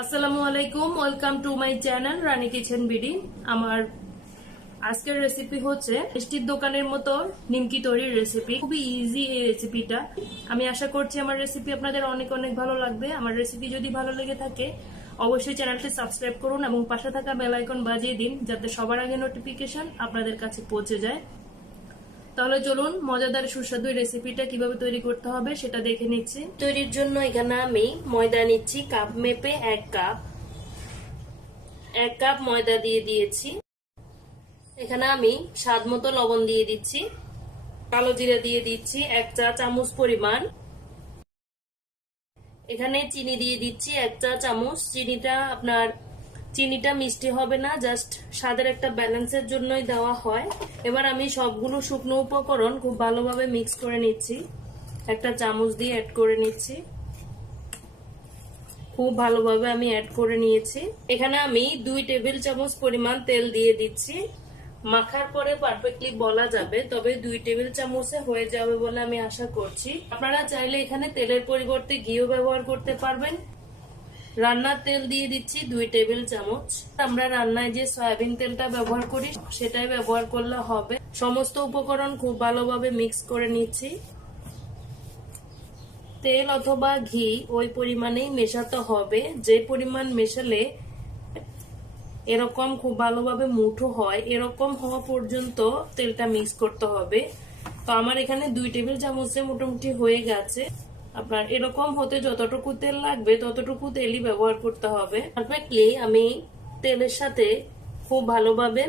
আসসালামু আলাইকুম, welcome to my channel Rani kitchen BD. আমার আজকের রেসিপি হচ্ছে মিষ্টির দোকানের মতো নিমকি তৈরির রেসিপি। খুবই ইজি এই রেসিপিটা। আমি আশা করছি আমার রেসিপি আপনাদের অনেক অনেক ভালো লাগবে। আমার রেসিপি যদি ভালো লেগে থাকে অবশ্যই চ্যানেলটি সাবস্ক্রাইব করুন এবং পাশে থাকা বেল আইকন বাজিয়ে দিন যাতে সবার আগে নোটিফিকেশন আপনাদের কাছে পৌঁছে যায়। তাহলে চলুন মজাদার সুস্বাদু রেসিপিটা কিভাবে তৈরি করতে হবে সেটা দেখে নিচ্ছি। তৈরির জন্য এখানে আমি ময়দা নিচ্ছি কাপ মেপে এক কাপ ময়দা দিয়ে দিয়েছি। এখানে আমি স্বাদ মতো লবণ দিয়ে দিচ্ছি, কালো জিরা দিয়ে দিচ্ছি 1 চা চামচ পরিমাণ। এখানে চিনি দিয়ে দিচ্ছি 1 চা চামচ। চিনিটা মিষ্টি হবে না, জাস্ট স্বাদের একটা ব্যালেন্সের জন্যই দেওয়া হয়। এবার আমি সবগুলো শুকনো উপকরণ খুব ভালোভাবে মিক্স করে নিচ্ছি, একটা চামচ দিয়ে অ্যাড করে নিচ্ছি। খুব ভালোভাবে আমি অ্যাড করে নিয়েছি। এখানে আমি 2 টেবিল চামচ পরিমাণ তেল দিয়ে দিচ্ছি। মাখার পরে পারফেক্টলি বলা যাবে, তবে 2 টেবিল চামচে হয়ে যাবে বলে আমি আশা করছি। আপনারা চাইলে এখানে তেলের পরিবর্তে ঘিও ব্যবহার করতে পারবেন। রান্নার তেল দিয়ে দিচ্ছি 2 টেবিল চামচ। আমরা রান্নায় যে সয়াবিন তেলটা ব্যবহার করি সেটাই ব্যবহার করলে হবে। সমস্ত উপকরণ খুব ভালোভাবে মিক্স করে নিচ্ছি। তেল অথবা ঘি ওই পরিমাণেই মেশাতে হবে, যে পরিমাণ মেশালে এরকম খুব ভালোভাবে মুঠো হয়, এরকম হওয়া পর্যন্ত তেলটা মিক্স করতে হবে। তো আমার এখানে 2 টেবিল চামচে মোটামুটি হয়ে গেছে। আপনার এরকম হতে যতটুকু তেল লাগবে ততটুকু তেলই ব্যবহার করতে হবে। পারফেক্টলি আমি তেলের সাথে খুব ভালোভাবে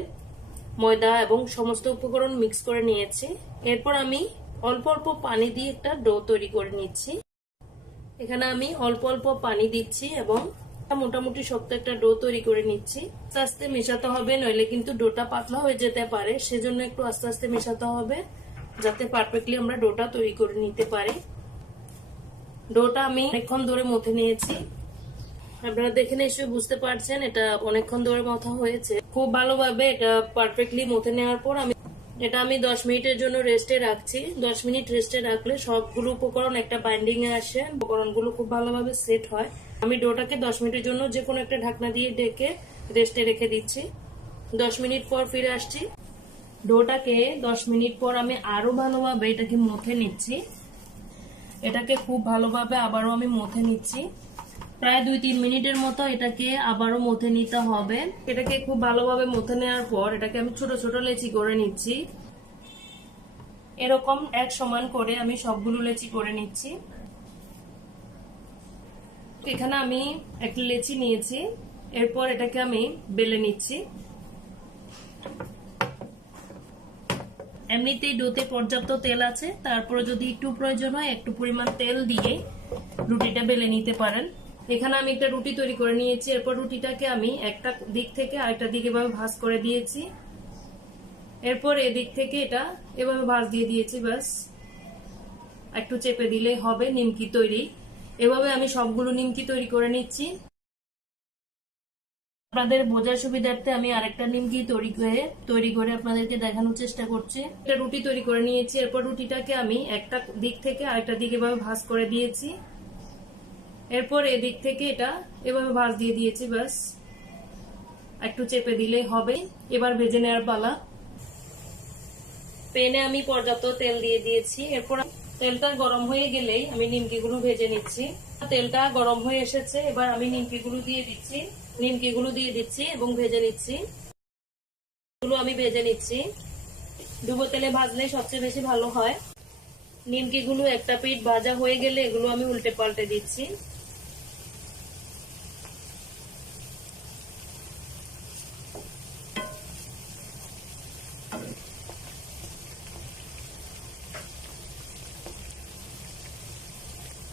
ময়দা এবং সমস্ত উপকরণ মিক্স করে নিয়েছি। এরপর আমি অল্প অল্প পানি দিয়ে একটা ডো তৈরি করে নিচ্ছি। এখানে আমি অল্প অল্প পানি দিচ্ছি এবং মোটামুটি শক্ত একটা ডো তৈরি করে নিচ্ছি। আস্তে আস্তে মেশাতে হবে, নইলে কিন্তু ডোটা পাতলা হয়ে যেতে পারে। সেজন্য একটু আস্তে আস্তে মেশাতে হবে যাতে পারফেক্টলি আমরা ডোটা তৈরি করে নিতে পারি। ডোটা আমি অনেকক্ষণ ধরে মথে নিয়েছি। আপনারা দেখে নিশ্চয়ই বুঝতে পারছেন এটা অনেকক্ষণ ধরে মথা হয়েছে। খুব ভালোভাবে এটা পারফেক্টলি মথে নেওয়ার পর আমি 10 মিনিটের জন্য রেস্টে রাখছি। 10 মিনিট রেস্টে রাখলে সবগুলো উপকরণ একটা বাইন্ডিং এ আসে, উপকরণগুলো খুব ভালোভাবে সেট হয়। আমি ডোটাকে 10 মিনিটের জন্য যে কোনো একটা ঢাকনা দিয়ে ঢেকে রেস্টে রেখে দিচ্ছি। 10 মিনিট পর ফিরে আসছি। ডোটাকে 10 মিনিট পর আমি আরো ভালোভাবে এটাকে মথে নিচ্ছি। এটাকে খুব ভালোভাবে আবারও আমি মথে নিচ্ছি। প্রায় 2-3 মিনিটের মতো এটাকে আবারও মথে নিতে হবে। এটাকে খুব ভালোভাবে মথে নেওয়ার পর এটাকে আমি ছোট ছোট লেচি করে নিচ্ছি। এরকম এক সমান করে আমি সবগুলো লেচি করে নিচ্ছি। এখানে আমি একটা লেচি নিয়েছি, এরপর এটাকে আমি বেলে নিচ্ছি। এমনিতেই ডোতে পর্যাপ্ত তেল আছে, তারপরে যদি একটু প্রয়োজন হয় একটু পরিমাণ তেল দিয়ে রুটিটা বেলে নিতে পারেন। এখানে আমি একটা রুটি তৈরি করে নিয়েছি। এরপর রুটিটাকে আমি একটা দিক থেকে আরেকটা দিক এভাবে ভাঁজ করে দিয়েছি। এরপর এদিক থেকে এটা এভাবে ভাঁজ দিয়ে দিয়েছি। ব্যাস একটু চেপে দিলেই হবে নিমকি তৈরি। এভাবে আমি সবগুলো নিমকি তৈরি করে নিচ্ছি। আপনাদের বোঝার সুবিধার্থে আমি আরেকটা নিমকি তৈরি করে আপনাদেরকে দেখানোর চেষ্টা করছি। একটা রুটি তৈরি করে নিয়েছি। এরপর রুটিটাকে আমি একটা দিক থেকে আরেকটা দিক এভাবে ভাঁজ করে দিয়েছি। এরপর এদিক থেকে এটা এভাবে ভাঁজ দিয়ে দিয়েছি। ব্যাস একটু চেপে দিলেই হবে। এবার ভেজে নেওয়ার পালা। প্যানে আমি পর্যাপ্ত তেল দিয়ে দিয়েছি। এরপর তেলটা গরম হয়ে গেলেই আমি নিমকিগুলো ভেজে নিচ্ছি। তেলটা গরম হয়ে এসেছে, এবার আমি নিমকিগুলো দিয়ে দিচ্ছি এবং ভেজে নিচ্ছি। আমি ভেজে নিচ্ছি। ডুবো তেলে ভাজলে সবচেয়ে বেশি ভালো হয়। নিমকিগুলো একটা পিঠ ভাজা হয়ে গেলে এগুলো আমি উল্টে পাল্টে দিচ্ছি।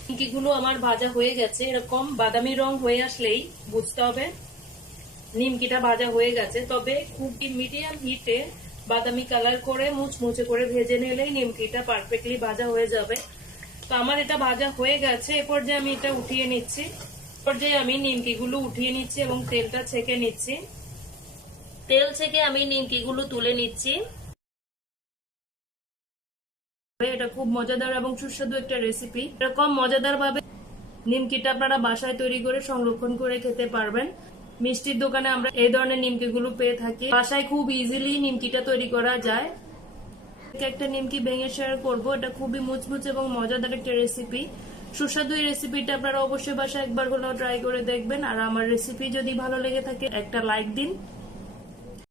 নিমকিগুলো আমার ভাজা হয়ে গেছে। এরকম বাদামি রং হয়ে আসলেই বুঝতে হবে নিমকিটা ভাজা হয়ে গেছে। তবে খুব মিডিয়াম হিটে বাদামি কালার করে মুচমুচে করে ভেজে নিলেই নিমকিটা পারফেক্টলি ভাজা হয়ে যাবে। তো আমার এটা ভাজা হয়ে গেছে। এ পর্যায়ে আমি এটা উঠিয়ে নিচ্ছি। পর্যায়ে আমি নিমকিগুলো উঠিয়ে নিচ্ছি এবং তেলটা ছেঁকে নিচ্ছি। তেল ছেঁকে আমি নিমকিগুলো তুলে নিচ্ছি। এটা খুব মজাদার এবং সুস্বাদু একটা রেসিপি। এরকম মজাদার ভাবে নিমকিটা আপনারা বাসায় তৈরি করে সংরক্ষণ করে খেতে পারবেন। মিষ্টির দোকানে আমরা এই ধরনের নিমকিগুলো পেয়ে থাকি। বাসায় খুব ইজিলি নিমকিটা তৈরি করা যায়। একটা নিমকি ভেঙে শেয়ার করবো। এটা খুবই মুচমুচ এবং মজাদার একটা রেসিপি। সুস্বাদু এই রেসিপিটা আপনারা অবশ্যই বাসায় একবার হলেও ট্রাই করে দেখবেন। আর আমার রেসিপি যদি ভালো লেগে থাকে একটা লাইক দিন।